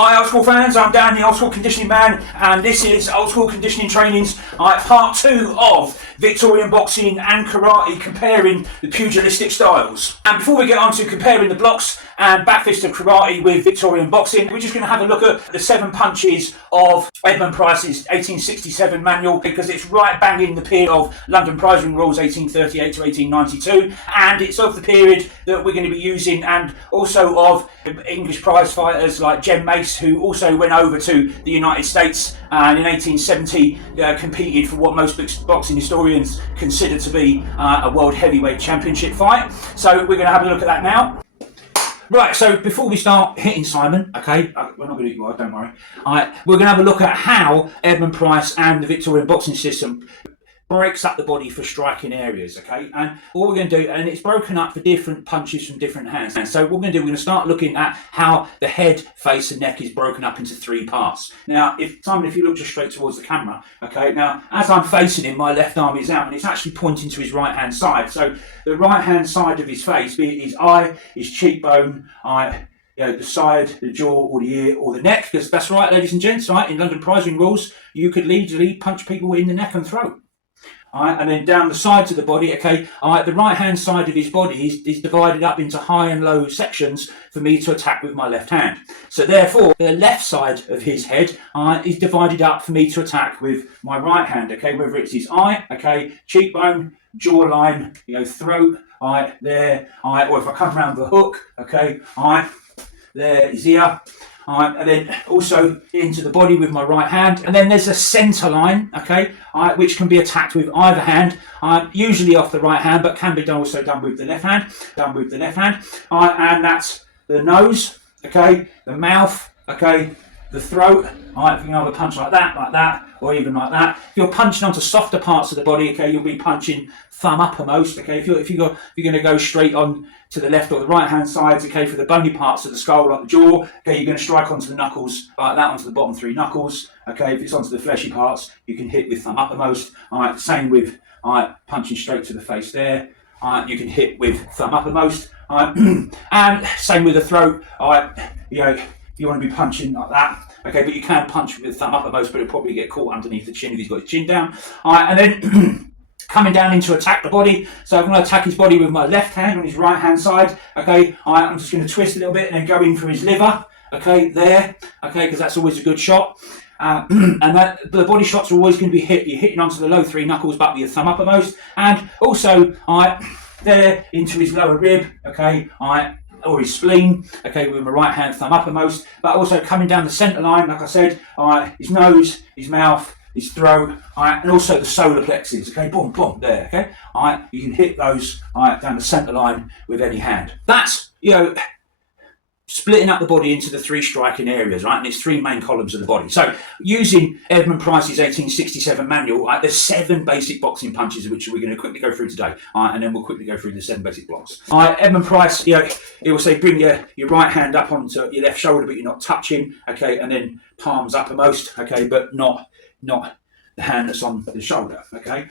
Hi Old School fans, I'm Dan the Old School Conditioning Man, and this is Old School Conditioning Training's part 2 of Victorian boxing and karate, comparing the pugilistic styles. And before we get on to comparing the blocks and back fist of karate with Victorian boxing, we're just going to have a look at the 7 punches of Edmund Price's 1867 manual, because it's right bang in the period of London Prize Ring Rules 1838 to 1892, and it's of the period that we're going to be using, and also of English prize fighters like Jem Mace, who also went over to the United States and in 1870 competed for what most boxing historians consider to be a world heavyweight championship fight. So we're going to have a look at that now. Right, so before we start hitting Simon, okay, we're not going to hit you, don't worry. We're going to have a look at how Edmund Price and the Victorian boxing system breaks up the body for striking areas, okay? And what we're going to do, and it's broken up for different punches from different hands. And so what we're going to do, we're going to start looking at how the head, face and neck is broken up into 3 parts. Now, Simon, if you look just straight towards the camera, okay, now, as I'm facing him, my left arm is out and it's actually pointing to his right-hand side. So the right-hand side of his face, be it his eye, his cheekbone, the side, the jaw, or the ear, or the neck, because that's right, ladies and gents, right? In London Prize Ring Rules, you could legally punch people in the neck and throat. And then down the sides of the body, okay, the right-hand side of his body is divided up into high and low sections for me to attack with my left hand. So therefore, the left side of his head is divided up for me to attack with my right hand, okay, whether it's his eye, okay, cheekbone, jawline, throat, there, or if I come around the hook, okay, there, his ear. And then also into the body with my right hand. And then there's a centre line, okay, which can be attacked with either hand, usually off the right hand, but can be also done with the left hand, and that's the nose, okay, the mouth, okay, the throat. If you can have a punch like that, or even like that. If you're punching onto softer parts of the body, okay, you'll be punching thumb uppermost, okay. If you're going to go straight on to the left or the right hand sides, okay, for the bony parts of the skull, like the jaw, okay, you're going to strike onto the knuckles, like that, onto the bottom 3 knuckles, okay. If it's onto the fleshy parts, you can hit with thumb uppermost. Same with punching straight to the face there. You can hit with thumb uppermost, and same with the throat. You want to be punching like that. Okay, but you can punch with thumb uppermost, but it'll probably get caught underneath the chin if he's got his chin down. And then coming down in to attack the body. So I'm going to attack his body with my left hand on his right hand side. Okay, I'm just going to twist a little bit and then go in for his liver. Okay, there. Okay, because that's always a good shot. And the body shots are always going to be you're hitting onto the low 3 knuckles, but with your thumb uppermost, and also there into his lower rib. Okay, or his spleen, okay, with my right hand thumb uppermost, but also coming down the centre line, like I said, his nose, his mouth, his throat, and also the solar plexus, okay, boom, boom, there, okay, you can hit those down the centre line with any hand. That's, splitting up the body into the 3 striking areas, right, and it's 3 main columns of the body. So, using Edmund Price's 1867 manual, there's 7 basic boxing punches, which we're going to quickly go through today, and then we'll quickly go through the 7 basic blocks. Edmund Price, he will say, bring your right hand up onto your left shoulder, but you're not touching, okay, and then palms uppermost, okay, but not the hand that's on the shoulder, okay.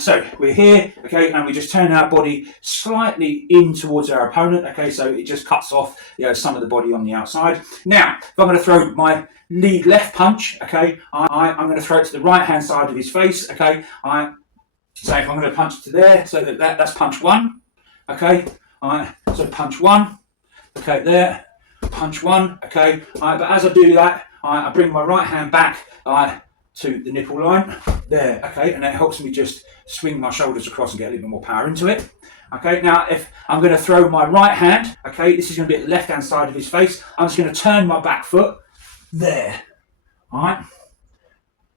So we're here, okay, and we just turn our body slightly in towards our opponent, okay, so it just cuts off, some of the body on the outside. Now, if I'm going to throw my lead left punch, okay, I'm going to throw it to the right hand side of his face, okay. So if I'm going to punch to there, so that's punch 1, okay. So punch 1, okay, there, punch 1, okay. But as I do that, I bring my right hand back, to the nipple line there, okay, and that helps me just swing my shoulders across and get a little bit more power into it. Okay, now if I'm going to throw my right hand, okay, this is going to be at the left hand side of his face, I'm just going to turn my back foot there, alright.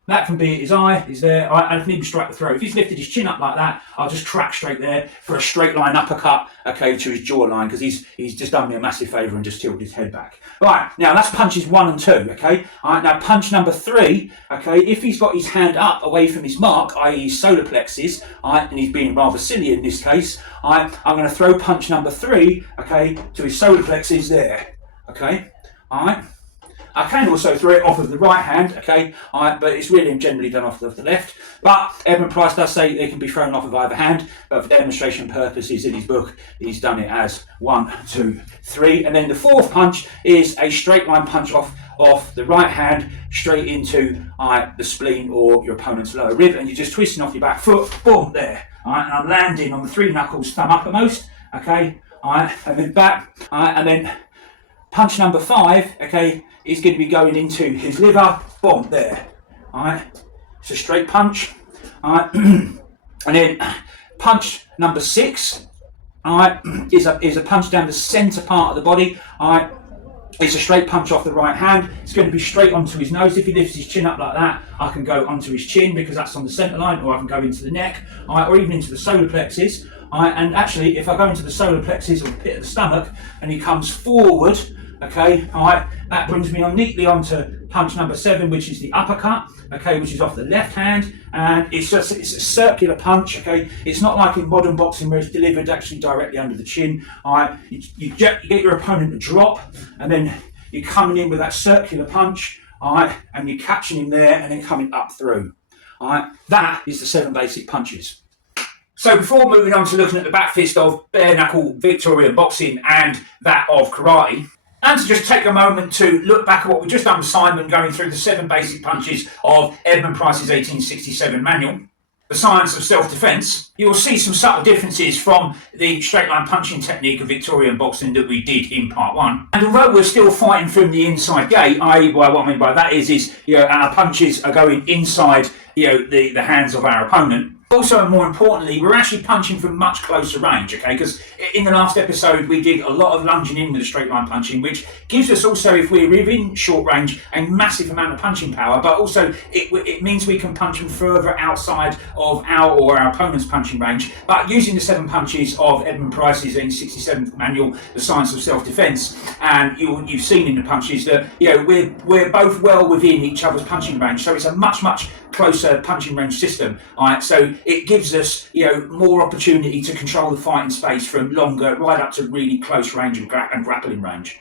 That can be his eye, is there, and I can even strike the throat. If he's lifted his chin up like that, I'll just crack straight there for a straight line uppercut, okay, to his jawline, because he's just done me a massive favour and just tilted his head back. Right, now that's punches 1 and 2, okay. Now punch number 3, okay, if he's got his hand up away from his mark, i.e. his solar plexus, and he's being rather silly in this case, I'm going to throw punch number 3, okay, to his solar plexus there, okay, alright. I can also throw it off of the right hand, okay, but it's really generally done off of the left. But Edmund Price does say they can be thrown off of either hand, but for demonstration purposes in his book, he's done it as 1, 2, 3. And then the 4th punch is a straight line punch off off the right hand straight into the spleen or your opponent's lower rib, and you're just twisting off your back foot, boom, there. Alright, and I'm landing on the 3 knuckles, thumb uppermost, okay, alright, and then back, alright, and then punch number 5, okay, is going to be going into his liver, boom, there, alright, it's a straight punch, alright, and then punch number 6, alright, is a punch down the centre part of the body, alright. It's a straight punch off the right hand. It's going to be straight onto his nose. If he lifts his chin up like that, I can go onto his chin because that's on the centre line, or I can go into the neck, or even into the solar plexus. And actually, if I go into the solar plexus or the pit of the stomach, and he comes forward, okay, that brings me on neatly onto punch number 7, which is the uppercut, okay, which is off the left hand, and it's a circular punch, okay. It's not like in modern boxing where it's delivered actually directly under the chin. You get your opponent to drop, and then you're coming in with that circular punch, and you're catching him there and then coming up through. That is the 7 basic punches. So before moving on to looking at the back fist of bare knuckle Victorian boxing and that of karate, and to just take a moment to look back at what we've just done with Simon, going through the 7 basic punches of Edmund Price's 1867 manual, The Science of Self-Defence, you will see some subtle differences from the straight line punching technique of Victorian boxing that we did in part 1. And although we're still fighting from the inside gate, i.e. what I mean by that is our punches are going inside the hands of our opponent. Also, and more importantly, we're actually punching from much closer range, okay? Because in the last episode, we did a lot of lunging in with the straight line punching, which gives us also, if we're within short range, a massive amount of punching power, but also it means we can punch them further outside of our opponent's punching range. But using the 7 punches of Edmund Price's 1867 manual, The Science of Self-Defence, and you've seen in the punches that we're both well within each other's punching range, so it's a much closer punching range system. Alright, so it gives us more opportunity to control the fighting space from longer right up to really close range and grappling range,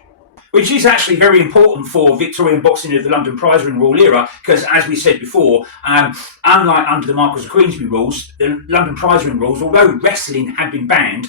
which is actually very important for Victorian boxing of the London prize ring rule era, because as we said before, unlike under the Marquis of Queensberry rules, the London prize ring rules, although wrestling had been banned,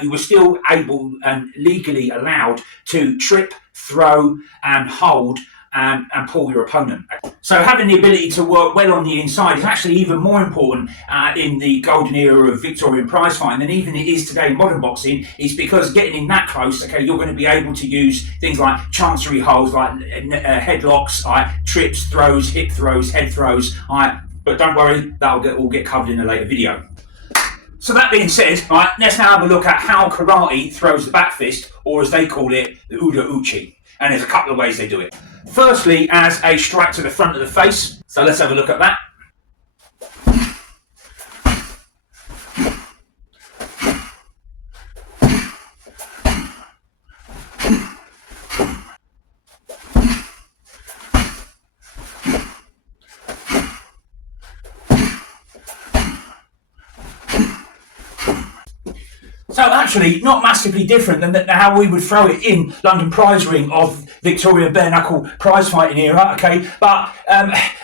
you were still able and legally allowed to trip, throw and hold and pull your opponent. So having the ability to work well on the inside is actually even more important in the golden era of Victorian prize fighting than even it is today in modern boxing, is because getting in that close, okay, you're going to be able to use things like chancery holds, like headlocks, trips, throws, hip throws, head throws, but don't worry, that'll all get covered in a later video. So that being said, let's now have a look at how karate throws the back fist, or as they call it, the uda uchi. And there's a couple of ways they do it. Firstly, as a strike to the front of the face. So let's have a look at that. So actually, not massively different than how we would throw it in London prize ring of Victorian bare knuckle prize fighting era, okay? But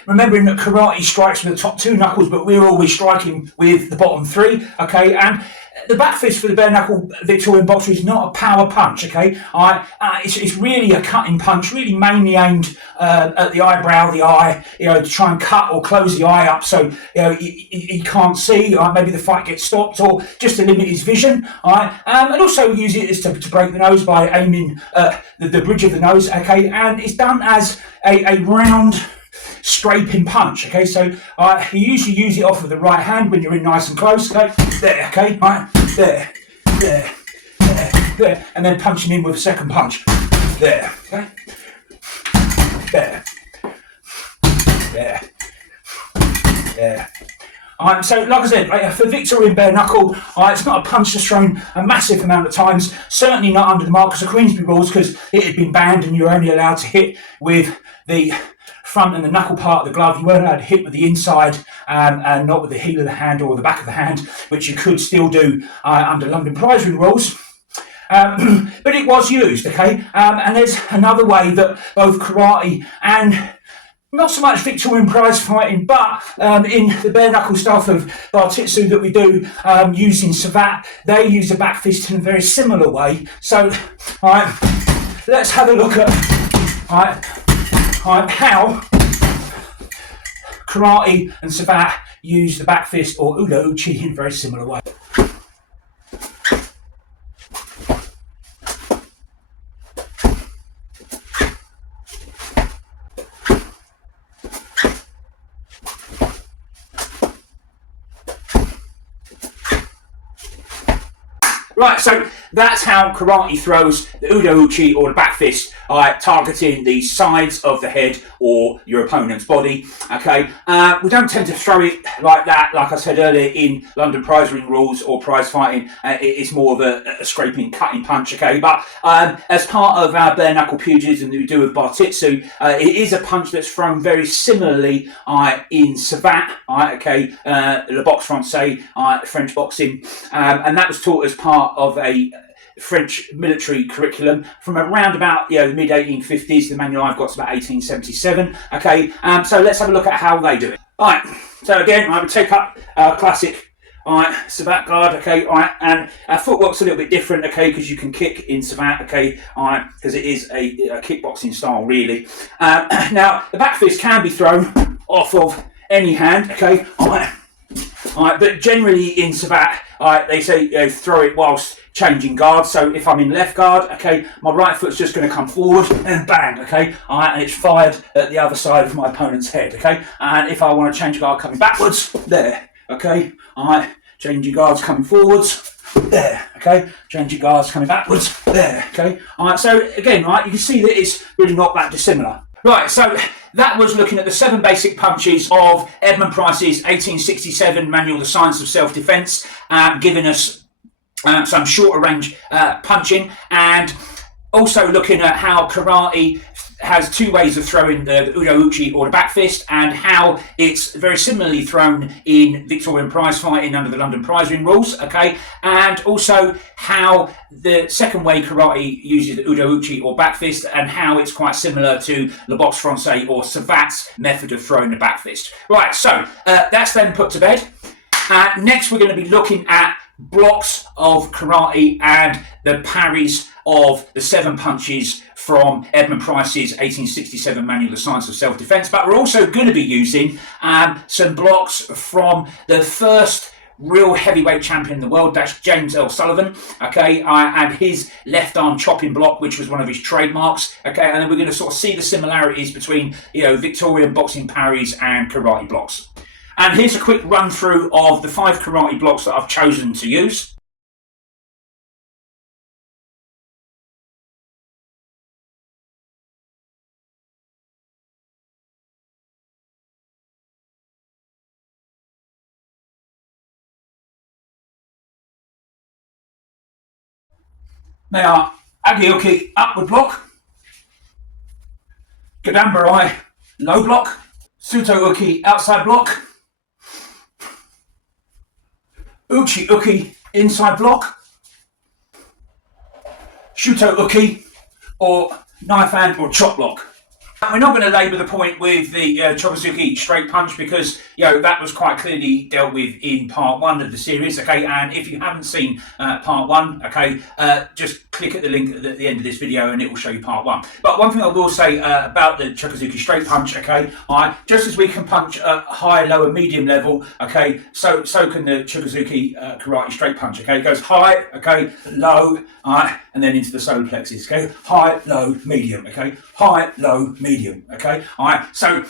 remembering that karate strikes with the top 2 knuckles, but we're always striking with the bottom 3, okay? And the back fist for the bare knuckle Victorian boxer is not a power punch, okay? It's really a cutting punch, really mainly aimed at the eyebrow, the eye, to try and cut or close the eye up so he can't see, maybe the fight gets stopped, or just to limit his vision, and also use it as to break the nose by aiming the bridge of the nose, okay? And it's done as a round scraping punch, okay? So you usually use it off with the right hand when you're in nice and close, okay? There, okay? There, and then punching in with a second punch. There, okay? There. So, like I said, for Victorian bare knuckle, it's not a punch that's thrown a massive amount of times, certainly not under the Marquis of Queensberry rules, because it had been banned and you're only allowed to hit with the front and the knuckle part of the glove. You weren't allowed to hit with the inside and not with the heel of the hand or the back of the hand, which you could still do under London prize ring rules. But it was used, okay? And there's another way that both karate and not so much Victorian prize fighting, but in the bare knuckle stuff of Bartitsu that we do using Savat, they use the back fist in a very similar way. So, let's have a look at how karate and savate use the back fist or uda uchi in a very similar way. Right, so that's how karate throws the uda uchi or the back fist, targeting the sides of the head or your opponent's body. Okay, we don't tend to throw it like that, like I said earlier, in London prize ring rules or prize fighting. It's more of a scraping, cutting punch. Okay, but as part of our bare knuckle pugilism that we do with bartitsu, it is a punch that's thrown very similarly in savate. Okay, le boxe français, French boxing, and that was taught as part of a French military curriculum from around about the mid 1850s. The manual I've got is about 1877. Okay, so let's have a look at how they do it. All right, so again, I would take up classic savate guard. Okay, and our footwork's a little bit different. Okay, because you can kick in savate. Okay, because it is a kickboxing style really. Now the back fist can be thrown off of any hand. Okay, but generally in savate, they say throw it whilst changing guard. So if I'm in left guard, okay, my right foot's just going to come forward and bang, okay, and it's fired at the other side of my opponent's head, okay. And if I want to change guard coming backwards, there, okay, changing guards coming forwards, there, okay, changing guards coming backwards, there, okay. So again, you can see that it's really not that dissimilar. Right, so that was looking at the 7 basic punches of Edmund Price's 1867 manual, The Science of Self-Defence, giving us some shorter range punching, and also looking at how karate has 2 ways of throwing the uda uchi or the back fist, and how it's very similarly thrown in Victorian prize fighting under the London prize ring rules, okay, and also how the second way karate uses the uda uchi or back fist, and how it's quite similar to le boxe français or savate's method of throwing the back fist. Right, so that's then put to bed. Next we're going to be looking at blocks of karate and the parries of the 7 punches from Edmund Price's 1867 manual, The Science of Self-Defence. But we're also going to be using some blocks from the first real heavyweight champion in the world, that's James L. Sullivan, okay, and his left arm chopping block, which was one of his trademarks, okay, and then we're going to sort of see the similarities between, Victorian boxing parries and karate blocks. And here's a quick run through of the 5 karate blocks that I've chosen to use. They are Agioki upward block, Gadambarai low block, Suto Uki outside block, Uchi Uki inside block, Shuto Uki or knife hand or chop block. We're not going to labour the point with the Chokazuki straight punch because that was quite clearly dealt with in part 1 of the series, okay, and if you haven't seen part 1, okay, just click at the link at the end of this video and it will show you part 1. But one thing I will say about the Chokazuki straight punch, okay, just as we can punch at high, lower, medium level, okay, so can the Chokazuki karate straight punch, okay, it goes high, okay, low, and then into the solar plexus, okay, high, low, medium, okay, high, low, medium, okay, so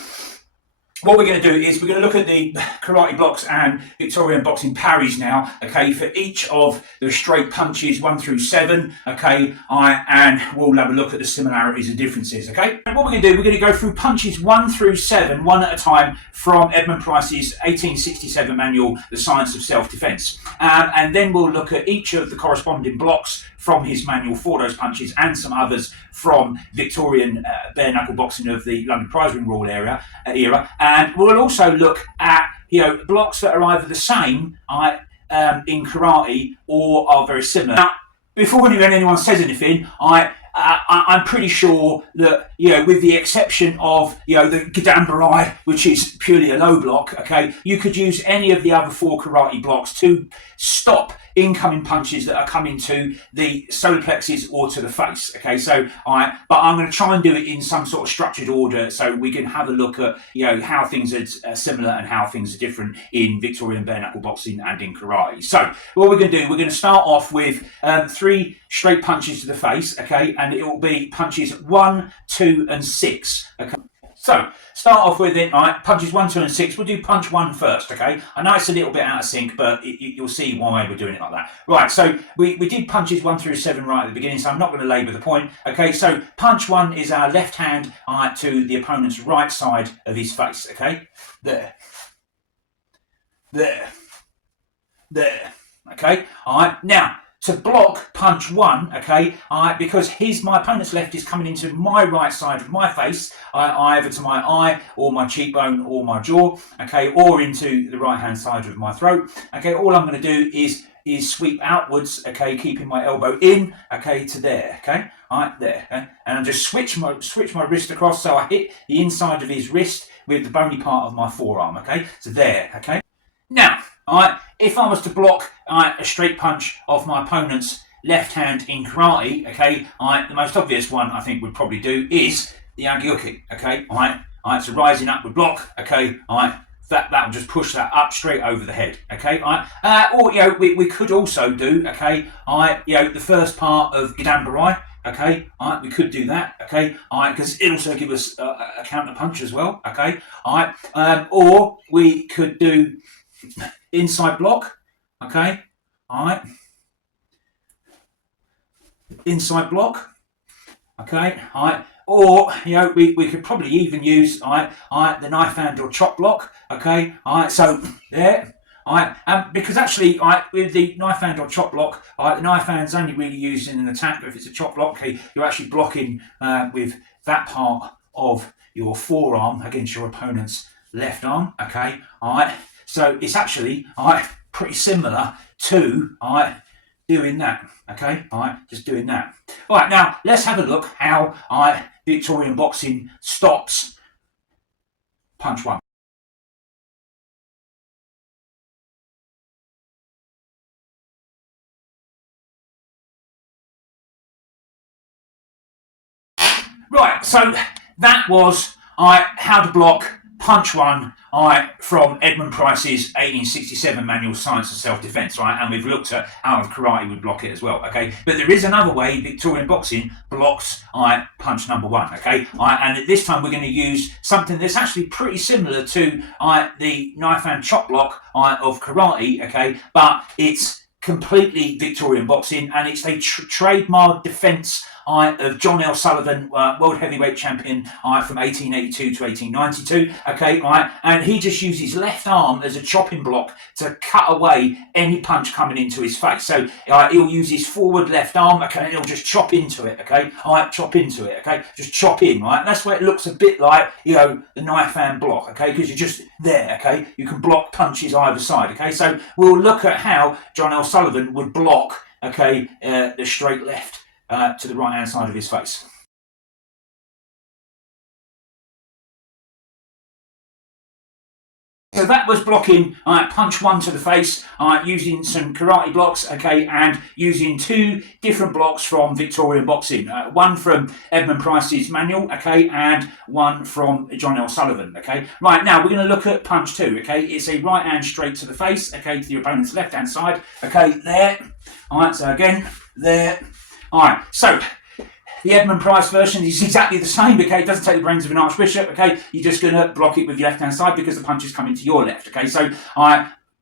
what we're going to do is we're going to look at the karate blocks and Victorian boxing parries now, okay, for each of the straight punches 1 through 7, okay, and we'll have a look at the similarities and differences, okay. And what we're going to do, we're going to go through punches 1 through 7, one at a time, from Edmund Price's 1867 manual, The Science of Self-Defence, and then we'll look at each of the corresponding blocks from his manual for those punches and some others from Victorian bare knuckle boxing of the London prize ring rule era, and we'll also look at blocks that are either the same in karate or are very similar. Now, before anyone says anything, I'm pretty sure that, you know, with the exception of, you know, the Gadambarai, which is purely a low block, okay, you could use any of the other 4 karate blocks to stop incoming punches that are coming to the solar plexus or to the face. Okay, so but I'm going to try and do it in some sort of structured order so we can have a look at, you know, how things are similar and how things are different in Victorian bare knuckle boxing and in karate. So what we're going to do, we're going to start off with 3 straight punches to the face, okay, and it will be punches 1, 2, and 6. Okay. So, start off with it, right, punches 1, 2, and 6. We'll do punch 1 first, okay? I know it's a little bit out of sync, but you'll see why we're doing it like that. Right, so we did punches 1 through 7 right at the beginning, so I'm not going to labour the point. Okay, so punch 1 is our left hand to the opponent's right side of his face, okay? There. There. There. Okay, all right, now, to block punch 1, okay, because my opponent's left is coming into my right side of my face, either to my eye or my cheekbone or my jaw, okay, or into the right hand side of my throat. Okay, all I'm going to do is sweep outwards, okay, keeping my elbow in, okay, to there, okay, all right, there, okay? And I just switch my wrist across so I hit the inside of his wrist with the bony part of my forearm, okay, so there, okay. Now, alright, if I was to block a straight punch off my opponent's left hand in karate, okay, the most obvious one I think we'd probably do is the agyuki, okay, alright, so rising upward block, okay, alright, that will just push that up straight over the head, okay, alright, or, you know, we could also do, okay, alright, you know, the first part of Gadambarai, okay, alright, we could do that, okay, alright, because it also give us a counter punch as well, okay, alright, or we could do inside block, okay, alright, inside block, okay, alright, or, you know, we could probably even use, alright, the knife hand or chop block, okay, alright, so there, alright, because actually, with the knife hand or chop block, the knife hand's only really used in an attack. If it's a chop block, okay, you're actually blocking with that part of your forearm against your opponent's left arm, okay, alright. So it's actually pretty similar to doing that. Okay, just doing that. Alright, now let's have a look how Victorian boxing stops punch 1. Right, so that was how to block punch 1 from Edmund Price's 1867 manual Science of Self-Defence, right? And we've looked at how karate would block it as well, okay? But there is another way Victorian boxing blocks punch number 1, okay? And this time we're going to use something that's actually pretty similar to the knife hand chop block of karate, okay? But it's completely Victorian boxing, and it's a trademark defence of John L. Sullivan, world heavyweight champion from 1882 to 1892. Okay, and he just used his left arm as a chopping block to cut away any punch coming into his face. So he'll use his forward left arm, okay, and he'll just chop into it, okay, chop into it, okay, just chop in, right. And that's where it looks a bit like, you know, the knife hand block, okay, because you're just there, okay. You can block punches either side, okay. So we'll look at how John L. Sullivan would block, okay, the straight left to the right hand side of his face. So that was blocking punch 1 to the face using some karate blocks, okay, and using 2 different blocks from Victorian boxing. One from Edmund Price's manual, okay, and one from John L. Sullivan, okay. Right, now we're going to look at punch 2, okay. It's a right hand straight to the face, okay, to the opponent's left hand side, okay, there. Alright, so again, there. Alright, so the Edmund Price version is exactly the same, okay? It doesn't take the brains of an archbishop, okay? You're just going to block it with your left-hand side because the punch is coming to your left, okay? So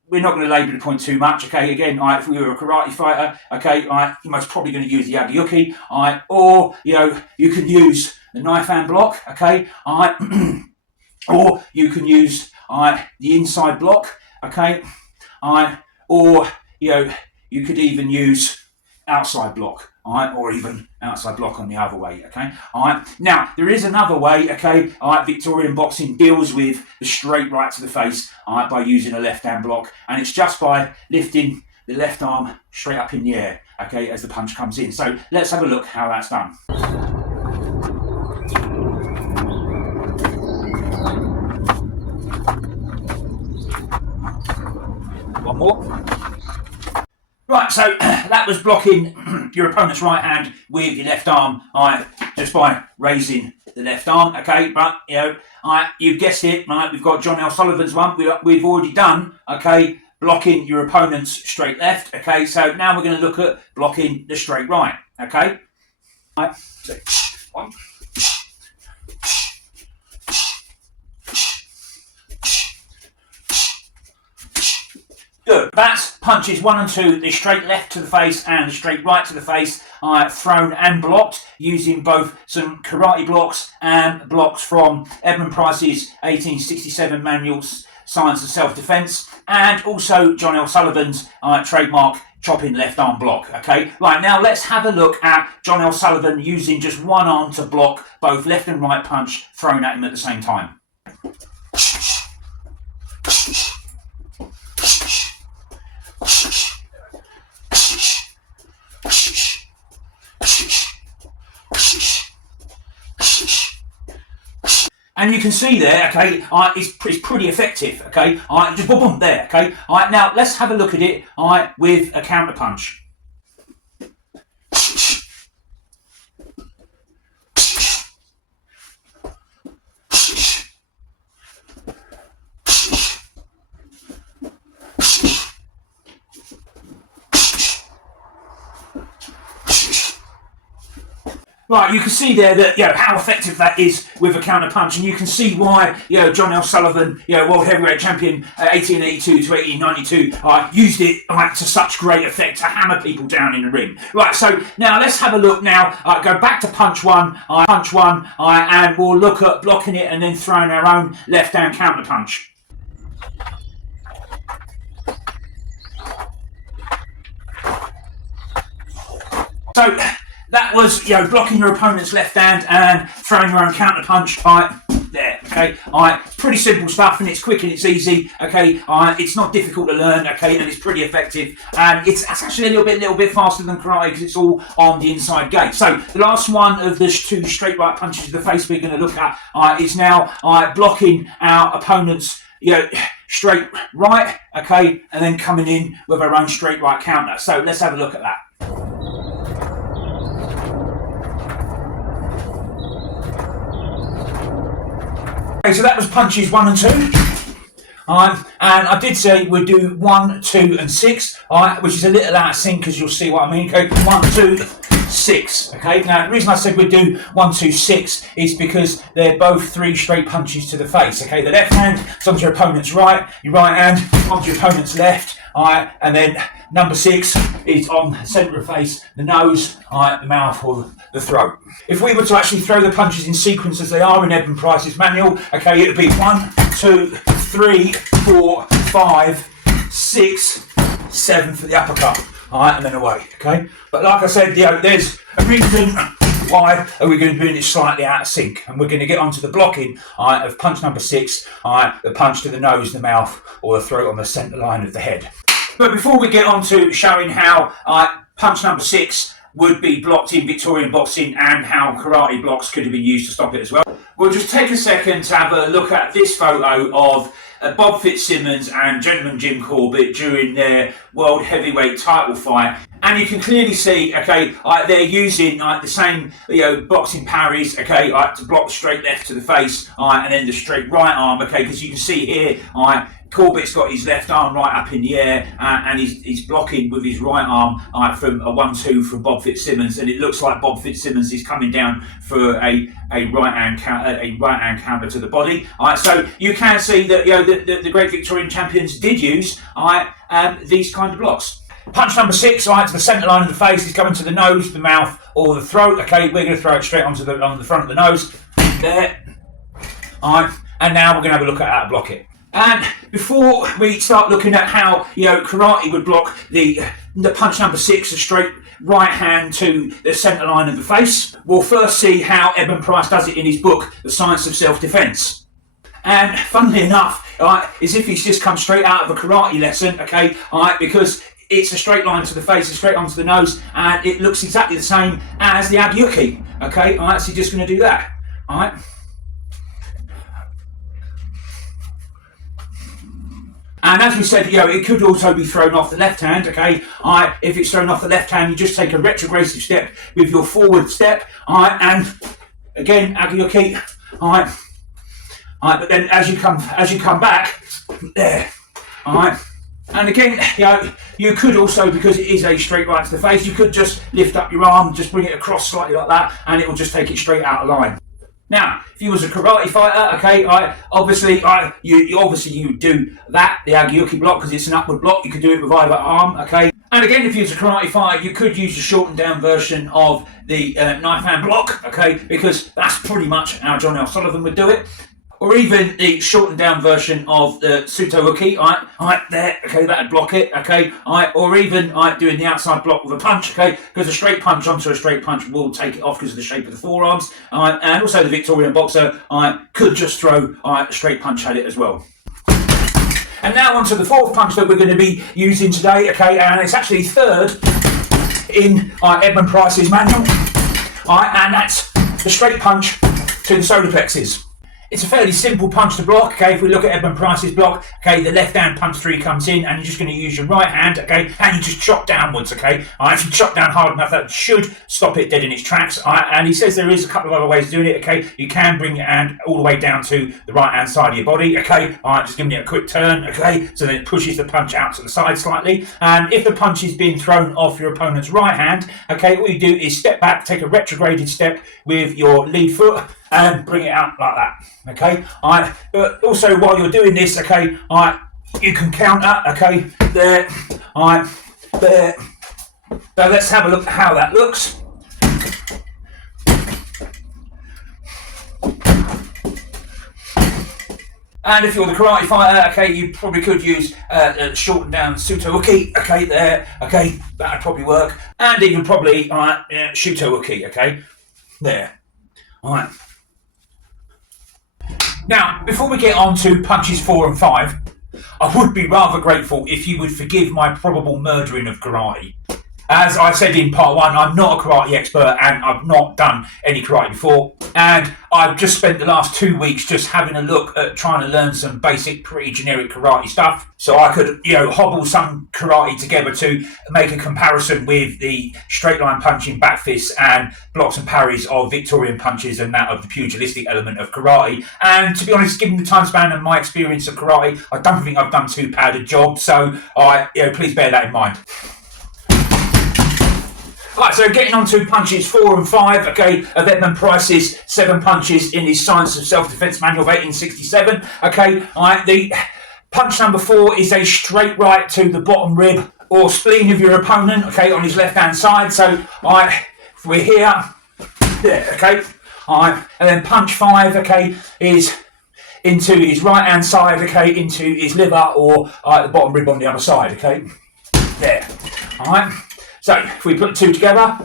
we're not going to labour the point too much, okay? Again, if we were a karate fighter, okay, you're most probably going to use the agyuki, or, you know, you can use the knife hand block, okay? Or you can use the inside block, okay? Or, you know, you could even use outside block, or even outside block on the other way, okay? Now, there is another way, okay? Victorian boxing deals with the straight right to the face by using a left hand block, and it's just by lifting the left arm straight up in the air, okay, as the punch comes in. So let's have a look how that's done. One more. Right, so that was blocking your opponent's right hand with your left arm, just by raising the left arm, okay? But, you've guessed it, right? We've got John L. Sullivan's one. We've already done, okay, blocking your opponent's straight left, okay? So now we're going to look at blocking the straight right, okay? Right, so, one. Good. That's punches 1 and 2, the straight left to the face and the straight right to the face, thrown and blocked using both some karate blocks and blocks from Edmund Price's 1867 manual Science of Self-Defence, and also John L. Sullivan's trademark chopping left arm block. Okay, right, now let's have a look at John L. Sullivan using just one arm to block both left and right punch thrown at him at the same time. And you can see there, okay, it's pretty effective, okay, just boom, boom, there, okay. Now let's have a look at it, with a counter punch. Right, you can see there that how effective that is with a counter punch, and you can see why John L. Sullivan, world heavyweight champion, 1882 to 1892, used it to such great effect to hammer people down in the ring. Right, so now let's have a look. Now go back to punch one, and we'll look at blocking it and then throwing our own left hand counter punch. So that was blocking your opponent's left hand and throwing your own counter punch there. Okay, it's pretty simple stuff, and it's quick and it's easy. Okay, it's not difficult to learn. Okay, and it's pretty effective, and it's actually a little bit faster than karate because it's all on the inside gate. So the last one of the 2 straight right punches to the face we're going to look at is now blocking our opponent's straight right. Okay, and then coming in with our own straight right counter. So let's have a look at that. Okay, so that was punches 1 and 2, and I did say we'd do 1, 2, and 6, which is a little out of sync, as you'll see what I mean. Okay, 1, 2, 6. Okay, now the reason I said we'd do 1, 2, 6 is because they're both 3 straight punches to the face. Okay, the left hand is onto your opponent's right, your right hand onto your opponent's left, and then number 6 is on the centre of the face, the nose, the mouth, or the throat. If we were to actually throw the punches in sequence as they are in Edmund Price's manual, okay, it would be 1, 2, 3, 4, 5, 6, 7 for the uppercut, and then away. Okay, but like I said, there's a reason why are we going to be doing it slightly out of sync, and we're going to get onto the blocking of punch number 6, the punch to the nose, the mouth, or the throat on the centre line of the head. But before we get on to showing how punch number 6 would be blocked in Victorian boxing and how karate blocks could have been used to stop it as well, we'll just take a second to have a look at this photo of Bob Fitzsimmons and Gentleman Jim Corbett during their world heavyweight title fight. And you can clearly see, okay, they're using the same, boxing parries, okay, to block the straight left to the face, and then the straight right arm, okay, because you can see here, Corbett's got his left arm right up in the air, and he's blocking with his right arm from a 1-2 from Bob Fitzsimmons, and it looks like Bob Fitzsimmons is coming down for a right hand counter to the body. So you can see that the great Victorian champions did use these kind of blocks. Punch number 6, to the centre line of the face, is coming to the nose, the mouth, or the throat. Okay, we're going to throw it straight on the front of the nose. There. And now we're going to have a look at how to block it. And before we start looking at how karate would block the punch number 6, a straight right hand to the centre line of the face, we'll first see how Edmund Price does it in his book, The Science of Self-Defence. And funnily enough, as if he's just come straight out of a karate lesson, okay, because it's a straight line to the face, a straight on to the nose, and it looks exactly the same as the Agyuki. Okay, alright, so you're just going to do that. Alright. And as we said, it could also be thrown off the left hand, okay? If it's thrown off the left hand, you just take a retrogressive step with your forward step, and again, Agyuki, but then as you come back, there, and again, you could also, because it is a straight right to the face, you could just lift up your arm, just bring it across slightly like that, and it will just take it straight out of line. Now, if you was a karate fighter, okay, obviously you do that, the Agyuki block, because it's an upward block. You could do it with either arm, okay. And again, if you was a karate fighter, you could use a shortened down version of the knife hand block, okay, because that's pretty much how John L. Sullivan would do it. Or even the shortened down version of the Suto Uki, there, okay, that'd block it, okay, or even doing the outside block with a punch, okay, because a straight punch onto a straight punch will take it off because of the shape of the forearms, and also the Victorian boxer could just throw a straight punch at it as well. And now on to the fourth punch that we're going to be using today, okay, and it's actually third in Edmund Price's manual, and that's the straight punch to the solar plexus. It's a fairly simple punch to block, okay. If we look at Edmund Price's block, okay, the left hand punch 3 comes in, and you're just going to use your right hand, okay, and you just chop downwards, okay. If you chop down hard enough, that should stop it dead in its tracks. And he says there is a couple of other ways of doing it, okay. You can bring your hand all the way down to the right hand side of your body, okay. Just giving it a quick turn, okay, so then it pushes the punch out to the side slightly. And if the punch is being thrown off your opponent's right hand, okay, what you do is step back, take a retrograded step with your lead foot, and bring it out like that, okay. But also while you're doing this, okay, you can counter, okay, there, there. So let's have a look at how that looks. And if you're the karate fighter, okay, you probably could use shortened down Suto Uki, okay, there, okay, that'd probably work. And even probably Shuto Uki, okay, there, alright. Now, before we get on to punches 4 and 5, I would be rather grateful if you would forgive my probable murdering of karate. As I said in part 1, I'm not a karate expert and I've not done any karate before. And I've just spent the last 2 weeks just having a look at trying to learn some basic, pretty generic karate stuff. So I could, hobble some karate together to make a comparison with the straight line punching back fists and blocks and parries of Victorian punches and that of the pugilistic element of karate. And to be honest, given the time span and my experience of karate, I don't think I've done too bad a job. So please bear that in mind. Right, so getting on to punches 4 and 5, okay, of Edmund Price's 7 punches in his Science of Self-Defence manual of 1867, okay, the punch number 4 is a straight right to the bottom rib or spleen of your opponent, okay, on his left-hand side, so, if we're here, there, okay, and then punch 5, okay, is into his right-hand side, okay, into his liver or the bottom rib on the other side, okay, there, alright. So, if we put the 2 together,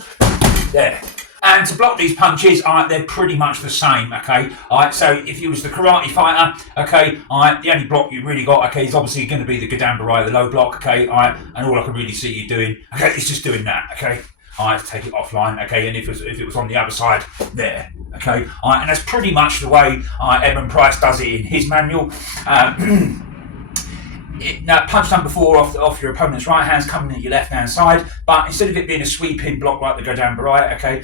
there. And to block these punches, they're pretty much the same, okay? So if you was the karate fighter, okay, the only block you really got, okay, is obviously going to be the Gadambarai, the low block, okay, and all I can really see you doing, okay, is just doing that, okay? To take it offline, okay, and if it was on the other side, there, okay? And that's pretty much the way Edmund Price does it in his manual. Now, punch number 4 off your opponent's right hand's coming at your left hand side, but instead of it being a sweeping block like the Gadambarai, okay,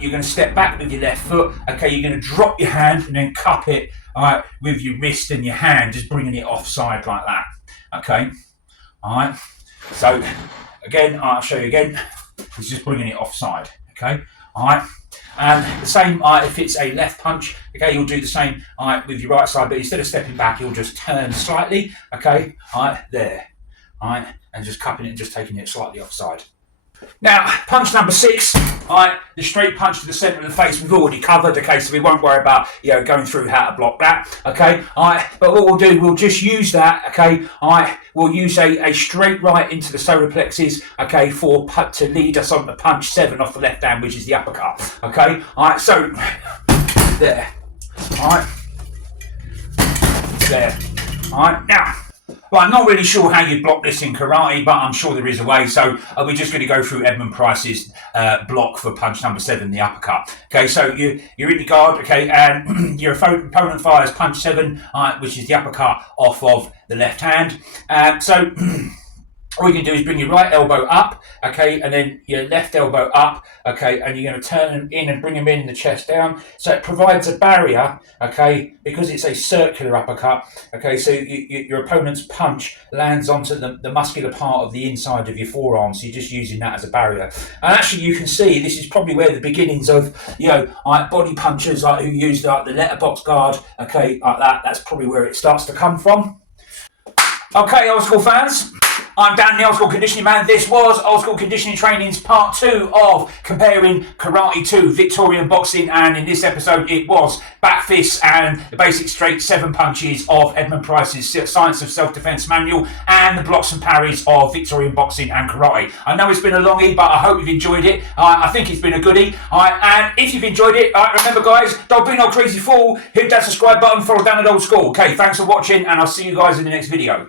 you're going to step back with your left foot, okay, you're going to drop your hand and then cup it with your wrist and your hand, just bringing it offside like that, okay, alright, so again, I'll show you again, it's just bringing it offside, okay, alright. And the same if it's a left punch, okay, you'll do the same with your right side, but instead of stepping back, you'll just turn slightly, okay, there, and just cupping it and just taking it slightly offside. Now, punch number 6, the straight punch to the centre of the face we've already covered, okay, so we won't worry about, going through how to block that, okay, but what we'll do, we'll just use that, okay, we'll use a straight right into the solar plexus, okay, to lead us on to punch 7 off the left hand, which is the uppercut, okay, so, there, there, now, Well, I'm not really sure how you block this in karate, but I'm sure there is a way. So we're just going to go through Edmund Price's block for punch number 7, the uppercut. Okay, so you're in your guard, okay, and your opponent fires punch 7, which is the uppercut off of the left hand. So all you can do is bring your right elbow up, okay, and then your left elbow up, okay, and you're going to turn them in and bring them in the chest down. So it provides a barrier, okay, because it's a circular uppercut, okay, so your opponent's punch lands onto the muscular part of the inside of your forearm, so you're just using that as a barrier. And actually you can see this is probably where the beginnings of, body punchers who use the letterbox guard, okay, like that, that's probably where it starts to come from. Okay, old school fans. I'm Dan, the Old School Conditioning Man. This was Old School Conditioning Training's part 2 of comparing karate to Victorian boxing, and in this episode it was back fists and the basic straight 7 punches of Edmund Price's Science of Self-Defence manual and the blocks and parries of Victorian boxing and karate. I know it's been a longie, but I hope you've enjoyed it. I think it's been a goodie. And if you've enjoyed it, remember guys, don't be no crazy fool. Hit that subscribe button, follow Dan at Old School. Okay, thanks for watching, and I'll see you guys in the next video.